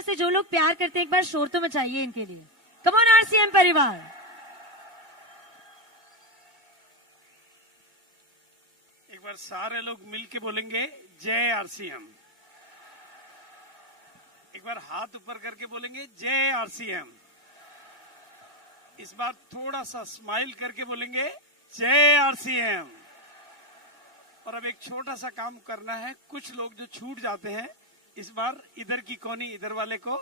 तरफ से जो लोग प्यार करते हैं एक बार शोर तो मचाइए इनके लिए। कम ऑन आरसीएम परिवार। एक बार सारे लोग मिलके बोलेंगे जय आरसीएम। एक बार हाथ ऊपर करके बोलेंगे जय आरसीएम। इस बार थोड़ा सा स्माइल करके बोलेंगे जय आरसीएम। और अब एक छोटा सा काम करना है, कुछ लोग जो छूट जाते हैं इस बार इधर की कोनी इधर वाले को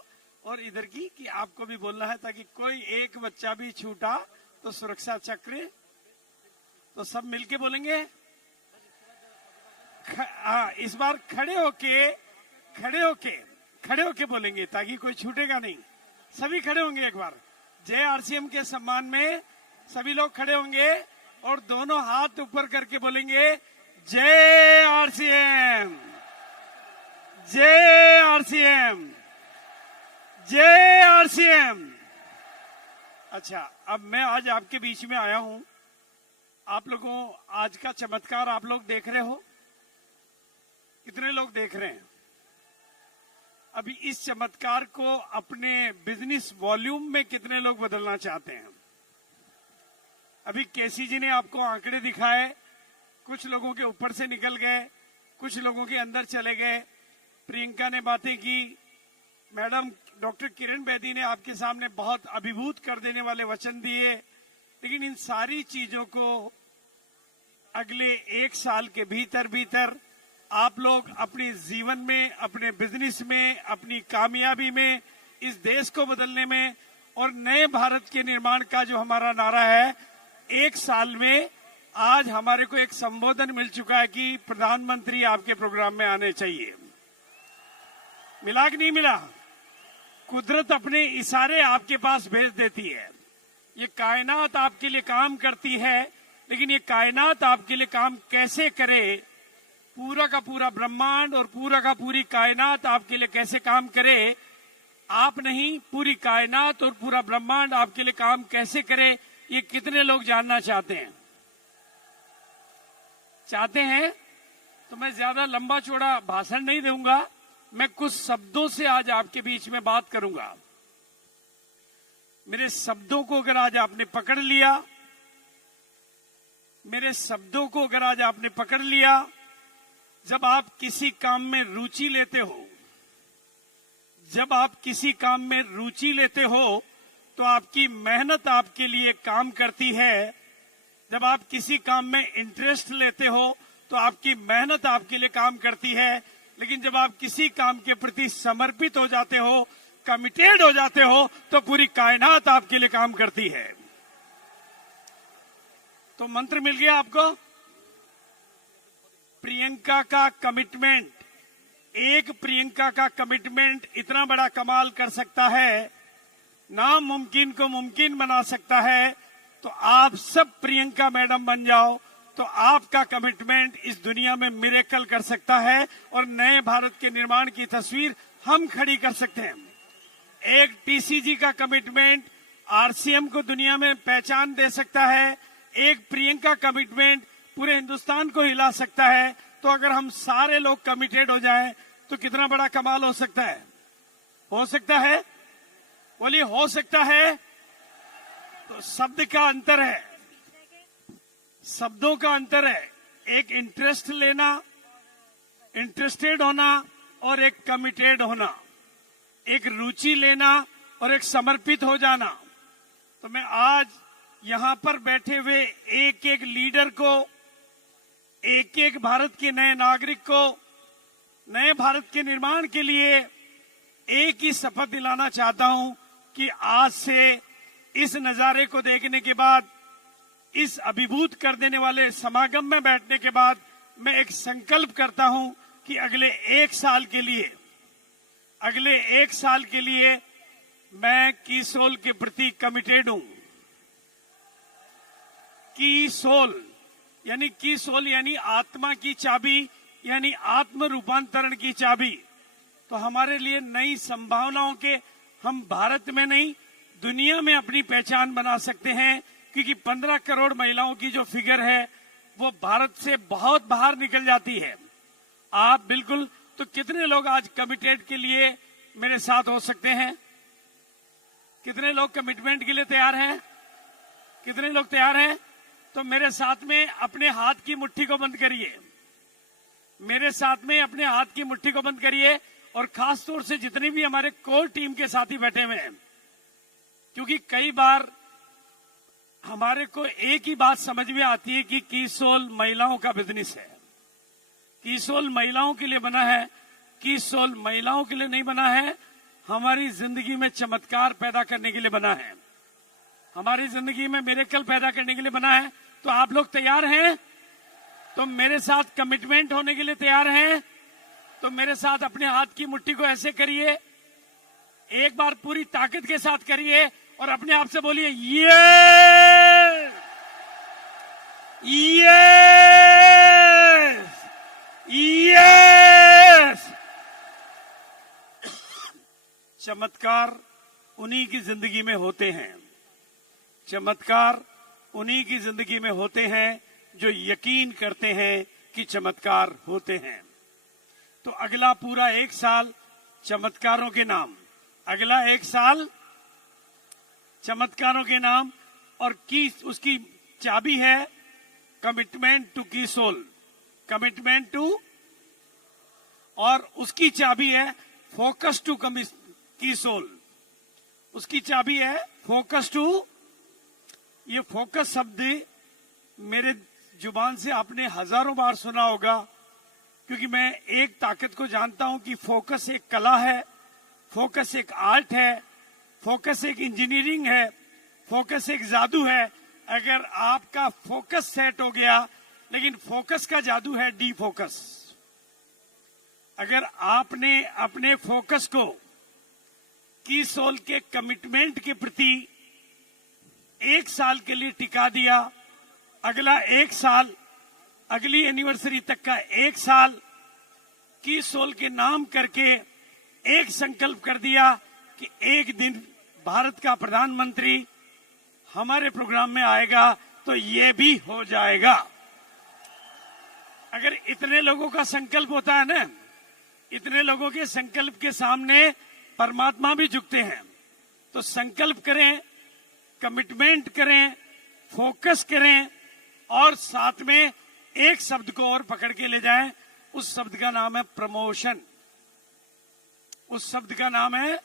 और इधर की कि आपको भी बोलना है, ताकि कोई एक बच्चा भी छूटा तो सुरक्षा चक्र। तो सब मिलके बोलेंगे इस बार खड़े होके बोलेंगे ताकि कोई छूटेगा नहीं। सभी खड़े होंगे एक बार जय आरसीएम के सम्मान में। सभी लोग खड़े होंगे और दोनों हाथ ऊपर करके बोलेंगे जय आरसीएम, जय आरसीएम, जय आरसीएम। अच्छा, अब मैं आज आपके बीच में आया हूं। आप लोगों आज का चमत्कार आप लोग देख रहे हो। कितने लोग देख रहे हैं? अभी इस चमत्कार को अपने बिजनेस वॉल्यूम में कितने लोग बदलना चाहते हैं? अभी केसी जी ने आपको आंकड़े दिखाए, कुछ लोगों के ऊपर से निकल गए, कुछ लोगों के अंदर चले गए। प्रियंका ने बातें की, मैडम डॉक्टर किरण बेदी ने आपके सामने बहुत अभिभूत कर देने वाले वचन दिए। लेकिन इन सारी चीजों को अगले 1 साल के भीतर आप लोग अपने जीवन में, अपने बिजनेस में, अपनी कामयाबी में, इस देश को बदलने में और नए भारत के निर्माण का जो हमारा नारा है, 1 साल में आज हमारे को एक संबोधन मिल चुका है कि प्रधानमंत्री आपके प्रोग्राम में आने चाहिए। मिला कि नहीं मिला? कुदरत अपने इशारे आपके पास भेज देती है। ये कायनात आपके लिए काम करती है, लेकिन ये कायनात आपके लिए काम कैसे करे, पूरा का पूरा ब्रह्मांड और पूरा का पूरी कायनात आपके लिए कैसे काम करे, आप नहीं पूरी कायनात और पूरा ब्रह्मांड आपके लिए काम कैसे करे, ये कितने लोग जानना चाहते हैं? चाहते हैं? तो मैं ज्यादा लंबा चौड़ा भाषण नहीं दूंगा, मैं कुछ शब्दों से आज आपके बीच में बात करूंगा। मेरे शब्दों को अगर आज आपने पकड़ लिया, मेरे शब्दों को अगर आज आपने पकड़ लिया, जब आप किसी काम में रुचि लेते हो, जब आप किसी काम में रुचि लेते हो तो आपकी मेहनत आपके लिए काम करती है। जब आप किसी काम में इंटरेस्ट लेते हो तो आपकी मेहनत आपके लिए काम करती है। लेकिन जब आप किसी काम के प्रति समर्पित हो जाते हो, कमिटेड हो जाते हो, तो पूरी कायनात आपके लिए काम करती है। तो मंत्र मिल गया आपको। प्रियंका का कमिटमेंट, एक प्रियंका का कमिटमेंट इतना बड़ा कमाल कर सकता है, नामुमकिन को मुमकिन बना सकता है। तो आप सब प्रियंका मैडम बन जाओ तो आपका कमिटमेंट इस दुनिया में मिरेकल कर सकता है और नए भारत के निर्माण की तस्वीर हम खड़ी कर सकते हैं। एक टीसीजी का कमिटमेंट आरसीएम को दुनिया में पहचान दे सकता है। एक प्रियंका कमिटमेंट पूरे हिंदुस्तान को हिला सकता है। तो अगर हम सारे लोग कमिटेड हो जाएं तो कितना बड़ा कमाल हो सकता है? हो सकता है? बोलिए, हो सकता है। तो शब्द का अंतर है, शब्दों का अंतर है। एक इंटरेस्ट लेना, इंटरेस्टेड होना और एक कमिटेड होना, एक रुचि लेना और एक समर्पित हो जाना। तो मैं आज यहां पर बैठे हुए एक एक लीडर को, एक एक भारत के नए नागरिक को, नए भारत के निर्माण के लिए एक ही शपथ दिलाना चाहता हूं कि आज से इस नजारे को देखने के बाद, इस अभिभूत कर देने वाले समागम में बैठने के बाद, मैं एक संकल्प करता हूं कि अगले 1 साल के लिए मैं कीसोल के प्रति कमिटेड हूं। कीसोल यानी आत्मा की चाबी, यानी आत्म रूपांतरण की चाबी। तो हमारे लिए नई संभावनाओं के, हम भारत में नहीं दुनिया में अपनी पहचान बना सकते हैं, क्योंकि 15 करोड़ महिलाओं की जो फिगर है वो भारत से बहुत बाहर निकल जाती है। आप बिल्कुल, तो कितने लोग आज कमिटेड के लिए मेरे साथ हो सकते हैं? कितने लोग कमिटमेंट के लिए तैयार हैं? कितने लोग तैयार हैं? तो मेरे साथ में अपने हाथ की मुट्ठी को बंद करिए। मेरे साथ में अपने हाथ की मुट्ठी को बंद करिए, और खास तौर से जितनी भी हमारे कोर टीम के साथी बैठे हुए हैं, क्योंकि कई बार हमारे को एक ही बात समझ में आती है कि कीसोल महिलाओं का बिजनेस है, कीसोल महिलाओं के लिए बना है। कीसोल महिलाओं के लिए नहीं बना है, हमारी जिंदगी में चमत्कार पैदा करने के लिए बना है, हमारी जिंदगी में मिरेकल पैदा करने के लिए बना है। तो आप लोग तैयार हैं? तो मेरे साथ कमिटमेंट होने के लिए तैयार हैं? तो मेरे साथ अपने हाथ की मुट्ठी को ऐसे करिए, एक बार पूरी ताकत के साथ करिए और अपने आप से बोलिए ये यस। चमत्कार उन्हीं की जिंदगी में होते हैं, चमत्कार उन्हीं की जिंदगी में होते हैं जो यकीन करते हैं कि चमत्कार होते हैं। तो अगला पूरा 1 साल चमत्कारों के नाम, अगला 1 साल चमत्कारों के नाम, और की उसकी चाबी है कमिटमेंट टू कीसोल, कमिटमेंट टू, और उसकी चाबी है फोकस टू कीसोल, उसकी चाबी है फोकस टू। ये फोकस शब्द मेरे जुबान से आपने हजारों बार सुना होगा, क्योंकि मैं एक ताकत को जानता हूं कि फोकस एक कला है, फोकस एक आर्ट है, फोकस एक इंजीनियरिंग है, फोकस एक जादू है। अगर आपका फोकस सेट हो गया, लेकिन फोकस का जादू है डी फोकस। अगर आपने अपने फोकस को कीसोल के कमिटमेंट के प्रति 1 साल के लिए टिका दिया, अगला 1 साल, अगली एनिवर्सरी तक का 1 साल कीसोल के नाम करके एक संकल्प कर दिया कि एक दिन भारत का प्रधानमंत्री हमारे प्रोग्राम में आएगा, तो ये भी हो जाएगा। अगर इतने लोगों का संकल्प होता है ना, इतने लोगों के संकल्प के सामने परमात्मा भी झुकते हैं। तो संकल्प करें, कमिटमेंट करें, फोकस करें, और साथ में एक शब्द को और पकड़ के ले जाएं। उस शब्द का नाम है प्रमोशन। उस शब्द का नाम है,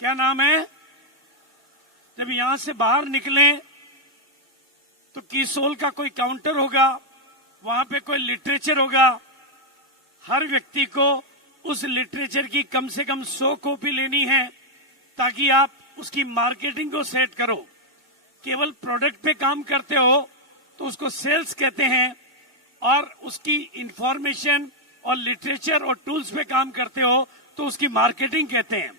क्या नाम है? जब यहां से बाहर निकलें तो कीसोल का कोई काउंटर होगा, वहां पे कोई लिटरेचर होगा। हर व्यक्ति को उस लिटरेचर की कम से कम 100 कॉपी लेनी है, ताकि आप उसकी मार्केटिंग को सेट करो। केवल प्रोडक्ट पे काम करते हो तो उसको सेल्स कहते हैं, और उसकी इंफॉर्मेशन और लिटरेचर और टूल्स पे काम करते हो तो उसकी मार्केटिंग कहते हैं।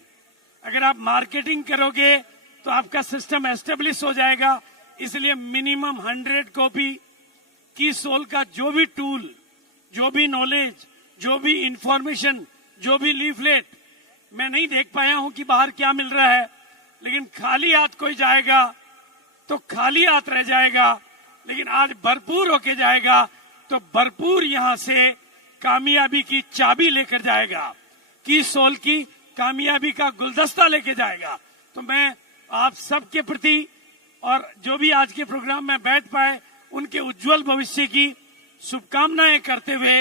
अगर आप मार्केटिंग करोगे तो आपका सिस्टम एस्टेब्लिश हो जाएगा। इसलिए मिनिमम 100 कॉपी कीसोल का जो भी टूल, जो भी नॉलेज, जो भी इंफॉर्मेशन, जो भी लीफलेट, मैं नहीं देख पाया हूं कि बाहर क्या मिल रहा है, लेकिन खाली हाथ कोई जाएगा तो खाली हाथ रह जाएगा, लेकिन आज भरपूर होके जाएगा तो भरपूर यहां से कामयाबी की चाबी लेकर जाएगा, कीसोल की कामयाबी का गुलदस्ता लेके जाएगा। तो मैं आप सबके प्रति, और जो भी आज के प्रोग्राम में बैठ पाए, उनके उज्जवल भविष्य की शुभकामनाएं करते हुए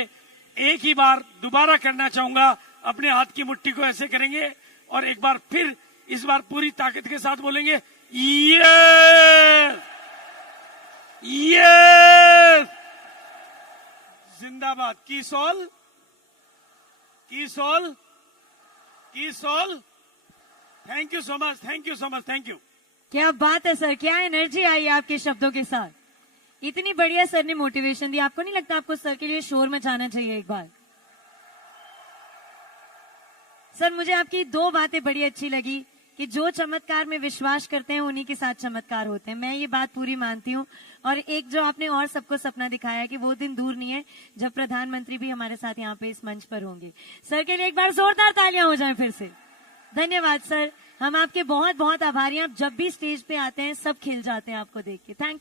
एक ही बार दोबारा करना चाहूंगा। अपने हाथ की मुट्ठी को ऐसे करेंगे और एक बार फिर, इस बार पूरी ताकत के साथ बोलेंगे ये जिंदाबाद कीसोल, कीसोल, कीसोल। Thank you so much, thank you so much, thank you. क्या बात है सर, क्या एनर्जी आई आपके शब्दों के साथ। इतनी बढ़िया सर ने मोटिवेशन दी। आपको नहीं लगता आपको सर के लिए शोर मचाना चाहिए एक बार? सर मुझे आपकी 2 बातें बड़ी अच्छी लगी कि जो चमत्कार में विश्वास करते हैं उन्हीं के साथ चमत्कार होते हैं। मैं ये बात पूरी मानती हूँ। और एक जो आपने और सबको सपना दिखाया कि वो दिन दूर नहीं है जब प्रधानमंत्री भी हमारे साथ यहाँ पे इस मंच पर होंगे। सर के लिए एक बार जोरदार तालियां हो जाएं फिर से। धन्यवाद सर, हम आपके बहुत बहुत आभारी हैं। आप जब भी स्टेज पे आते हैं सब खिल जाते हैं आपको देख के। थैंक